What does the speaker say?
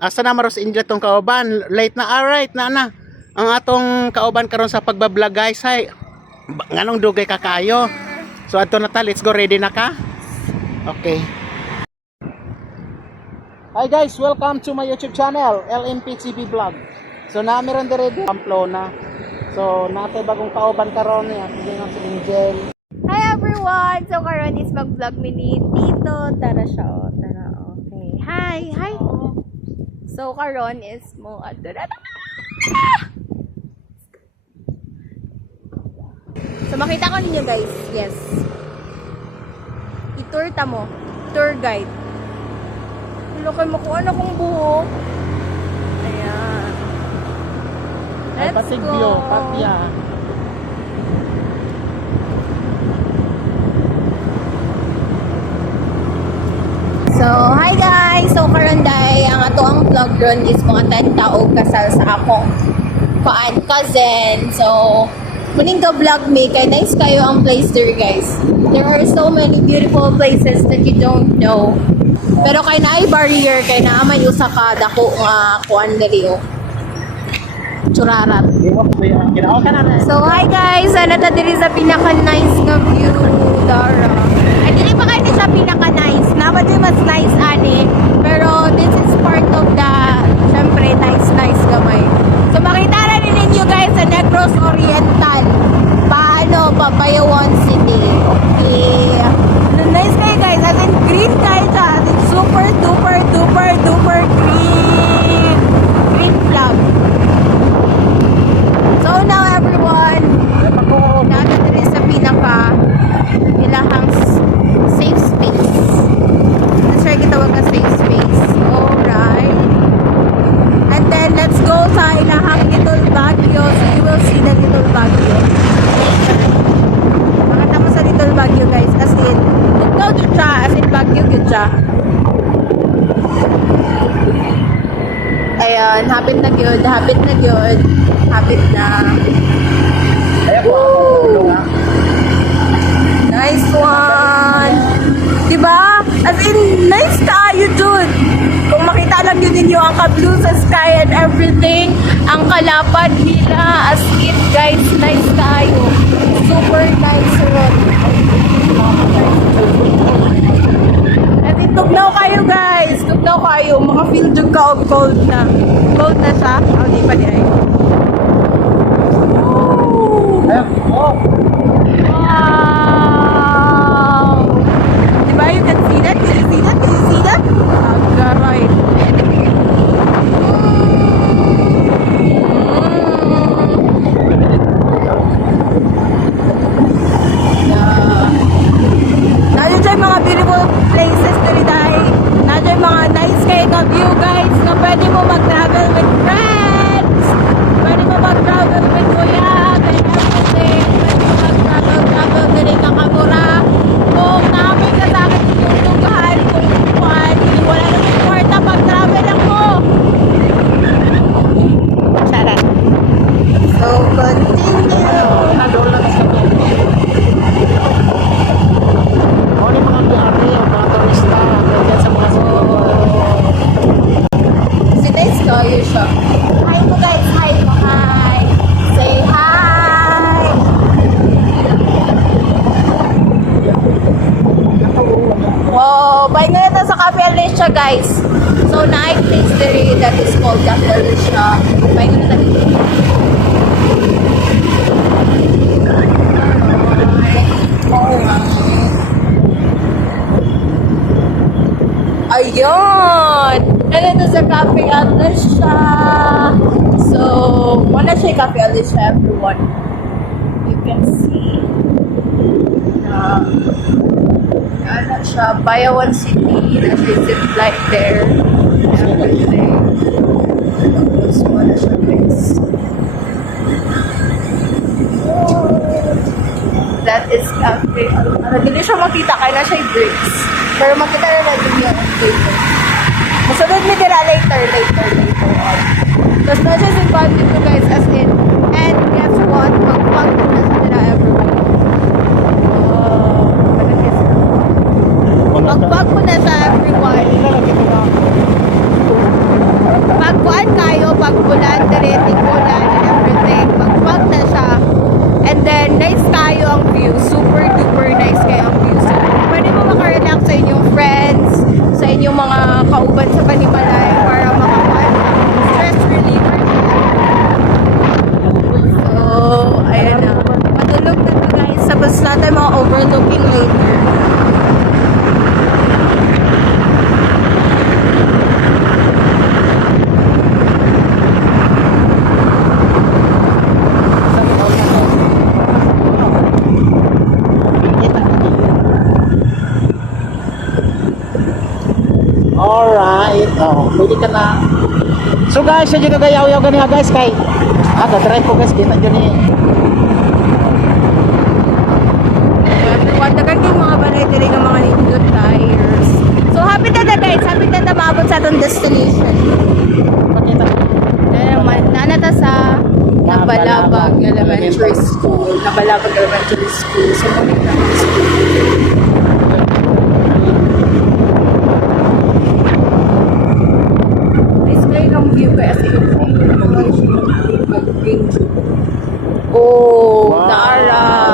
Asa na maros inja tong kauban? Late na, alright na na. Ang atong kauban karon sa pagbablog guys hay. Nganong dugay ka kayo? So adto na ta, let's go, ready na ka? Okay. Hi guys, welcome to my YouTube channel, LNPTV Vlog. So namiran dire Pamplona. So natay bagong kauban karon ya, sige nga si Angel. Hi everyone! So karon is mag-vlog mi ni Tito. Tara siya, oh. Tara, okay. Hi! So karon is mo So makita ko ninyo guys, yes. I-tour ta mo. Tour guide. Hello kayo makuha na kong buhok. Ayan. Let's Patig go. view, patya. So, hi guys! So, karon day ang ato ang vlog ron is mga 10 tao kasal sa akong cousin. So, muning ka vlog me, kay nice kayo ang place there guys. There are so many beautiful places that you don't know. Pero kay naay barrier, kay naa may usa ka dako nga kuan diri o. Churarat. So, hi guys! Ano ta diri sa pinaka-nice nga view, Dara. Ay, dili pa kayo sa pinaka-nice. Naman din mas nice, ani. Pero, this is part of the, syempre, nice gamay. So, makita na rin ninyo guys sa Negros Oriental. Papayawan City. Okay. Nice kayo guys. As in, green kayo siya. As in, super, duper green. Green flag. So now everyone, natin rin sa pinaka ilahang safe space. Let's try kitawag na safe space. Alright. And then let's go sa ilahang Little Baguio. So you will see the Little Baguio. Makita mo sa Little Baguio guys. As in, tugnaw dyan siya. As in, Baguio dyan siya. Ayan, hapit na gyud. Hapit na. Woo! Nice one! Diba? As in, nice tayo, dude. Kung makita lang yun ninyo ang ka-blue sa sky and everything, ang kalapad nila, as in, guys, nice tayo. Super nice one. As in, tugnaw kayo, guys. Tugnaw kayo. Maka-feel jug ka of cold na. Cold na siya. Oh, di pa di ay. Wow! Diba you can see that? Can you see that? Can you see that? Agaray. Nandiyan mga beautiful places dito dahil nandiyan mga nice kayo na view guys na pwede mo mag-travel with friends. Pwede mo mag-travel with kuya. Travel dili ka kamura. Kung namin ka sa akin yung lugar, kung kuhan, wala naman kwarta pag-travel ako. Charot. So, continue. Ano yung mga biyari, mga turista, nandiyan sa mga Si nice kayo siya. Hi mo guys, hi mo, hi. Say hi. Wow, bye nga ito sa Cafe Alicia guys. So, night place there that is called Cafe Alicia. Bye nga ito dito. Ayun! Nandito sa Cafe Alicia. So, wala siya Cafe Alicia, everyone. You can see. Ano siya, Bayawan City. Nasa zip line there. Everything. Tapos, wala siya guys. That is Cafe Alicia. Hindi siya makita, kaya na siya yung bricks. Pero makita na natin yung paper. Masunod mo dira later on. Tapos na siya sinbandit ko guys as in. And guess what? Mag-punk na siya nila everyone. Mag-punk mo na sa everyone. pag ulan, tigulan and everything. Magpag na siya. And then, nice kayo ang view. Super duper nice kayo ang view. So, pwede mo makarelax sa inyong friends, sa inyong mga kauban sa Panimalay para makakuha stress reliever. So, ayan na. Matulog na to guys. Tapos natin mga overlooking later. Alright. Oh, pwede ka na. So guys, sa dito gayaw-yaw ganiya guys kay drive ko guys kita dyan eh. Everyone, dagan kayong mga balay diri ng mga nindot tires. So, happy na guys. Happy na maabot sa atong destination. Pakita. Nanata sa Nabalabag Elementary School. Nabalabag Elementary School. So, muna na nice kayo ng view kaya sa Oh, Wow. Dara.